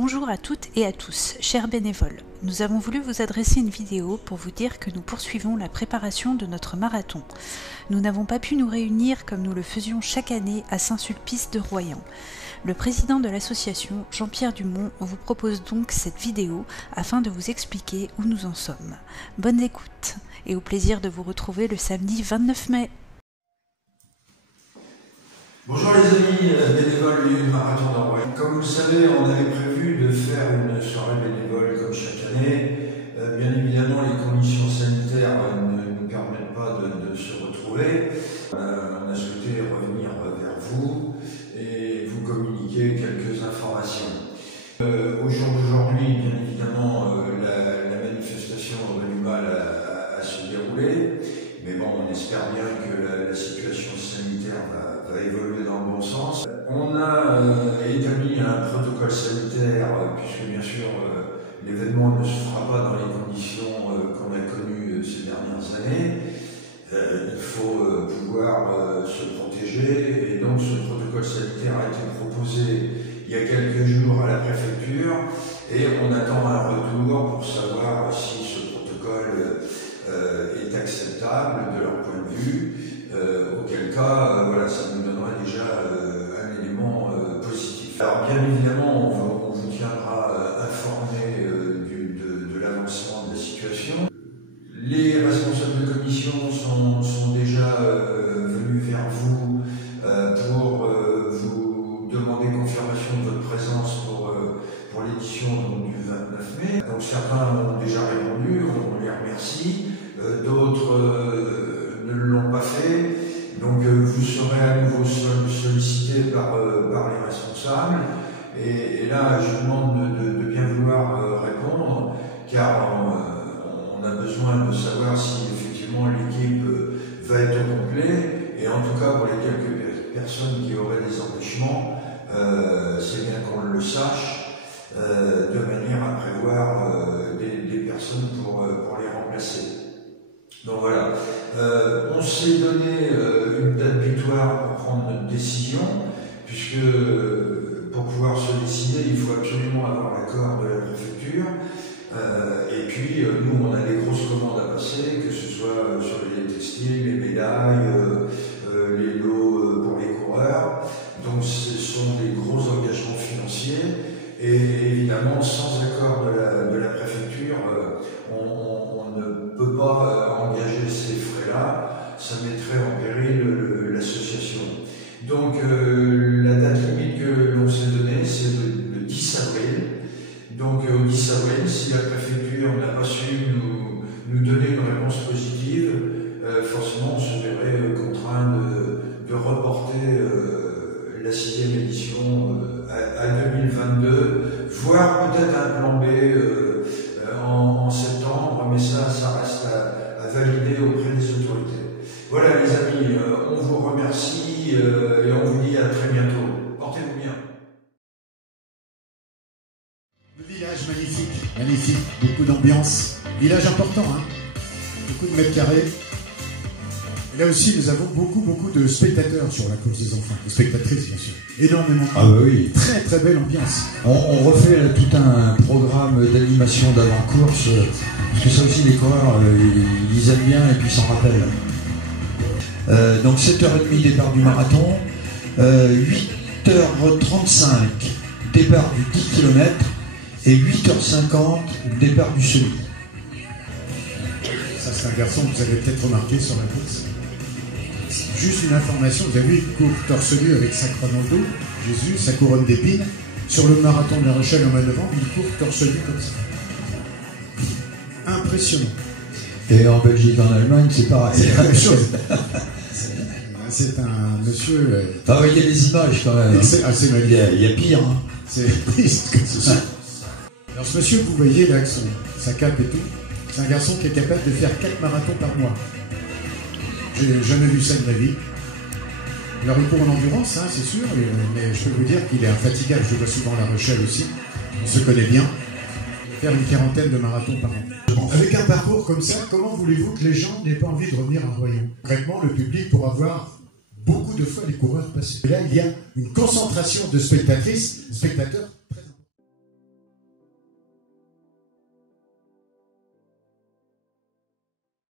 Bonjour à toutes et à tous, chers bénévoles. Nous avons voulu vous adresser une vidéo pour vous dire que nous poursuivons la préparation de notre marathon. Nous n'avons pas pu nous réunir comme nous le faisions chaque année à Saint-Sulpice de Royan. Le président de l'association, Jean-Pierre Dumont, vous propose donc cette vidéo afin de vous expliquer où nous en sommes. Bonne écoute et au plaisir de vous retrouver le samedi 29 mai. Bonjour les amis bénévoles du Marathon de Royan. Comme vous le savez, on avait prévu de faire une soirée bénévole comme chaque année. Bien évidemment, les conditions sanitaires ne nous permettent pas de se retrouver. On a souhaité revenir vers vous et vous communiquer quelques informations. Au jour d'aujourd'hui, bien évidemment, la manifestation aurait du mal à se dérouler. Mais bon, on espère bien que la situation sanitaire va évoluer dans le bon sens. On a établi un protocole sanitaire, puisque bien sûr l'événement ne se fera pas dans les conditions qu'on a connues ces dernières années. Il faut pouvoir se protéger, et donc ce protocole sanitaire a été proposé il y a quelques jours à la préfecture, et on attend un retour pour savoir si ce protocole est acceptable de leur point de vue, auquel cas voilà, ça nous donnerait déjà un élément positif. Alors bien évidemment, on vous tiendra informé de l'avancement de la situation. Les responsables de commission sont déjà venus vers vous pour vous demander confirmation de votre présence pour l'édition du 29 mai. Donc certains ont déjà répondu, on les remercie. D'autres ne l'ont pas fait, donc vous serez à nouveau sollicité par les responsables, et là je vous demande de bien vouloir répondre, car on a besoin de savoir si effectivement l'équipe va être au complet, et en tout cas pour les quelques personnes qui auraient des empêchements, c'est bien qu'on le sache, de manière à prévoir des personnes pour les remplacer. Donc voilà, on s'est donné une date butoir pour prendre notre décision, puisque pour pouvoir se décider, il faut absolument avoir l'accord de la préfecture. Et puis, nous, on a des grosses commandes à passer, que ce soit sur les textiles, les médailles, les lots pour les coureurs. Donc, ce sont des gros engagements financiers. Et évidemment, sans accord de la préfecture, on ne peut pas engager ces frais-là, ça mettrait en péril l'association. Donc la date limite que l'on s'est donnée, c'est le 10 avril. Donc au 10 avril, si la préfecture n'a pas su nous donner une réponse positive, forcément on se verrait contraint de reporter la 6e édition à 2022, voire peut-être un plan B en septembre, mais ça reste à valider auprès des autorités. Voilà les amis, on vous remercie et on vous dit à très bientôt. Portez-vous bien. Le village magnifique, beaucoup d'ambiance. Village important, hein, beaucoup de mètres carrés. Et là aussi, nous avons beaucoup de spectateurs sur la course des enfants, des spectatrices bien sûr. Énormément. Ah bah oui. Très très belle ambiance. On refait là, tout un programme d'animation d'avant-course, parce que ça aussi les coureurs, ils aiment bien et puis ils s'en rappellent. Donc 7h30 départ du marathon, 8h35 départ du 10 km et 8h50 départ du semi. Ça c'est un garçon que vous avez peut-être remarqué sur la course. Juste une information, vous avez vu, il court torse nu avec sa croix dans le dos, Jésus, sa couronne d'épines. Sur le marathon de La Rochelle au mois de novembre, il court torse nu comme ça. Impressionnant. Et en Belgique, en Allemagne, c'est pareil. C'est la même chose. C'est un monsieur... Ah oui, il y a des images quand même. C'est assez mal. Il y a pire. Hein. C'est triste que ce soit. Alors ce monsieur que vous voyez là, avec sa cape et tout, c'est un garçon qui est capable de faire 4 marathons par mois. J'ai jamais vu ça de ma vie. Alors il court en endurance, hein, c'est sûr, mais je peux vous dire qu'il est infatigable. Je le vois souvent à La Rochelle aussi. On se connaît bien. Faire une 40aine de marathons par an. Avec un parcours comme ça, comment voulez-vous que les gens n'aient pas envie de revenir à Royan? Concrètement, le public pourra voir beaucoup de fois les coureurs passer. Et là, il y a une concentration de spectateurs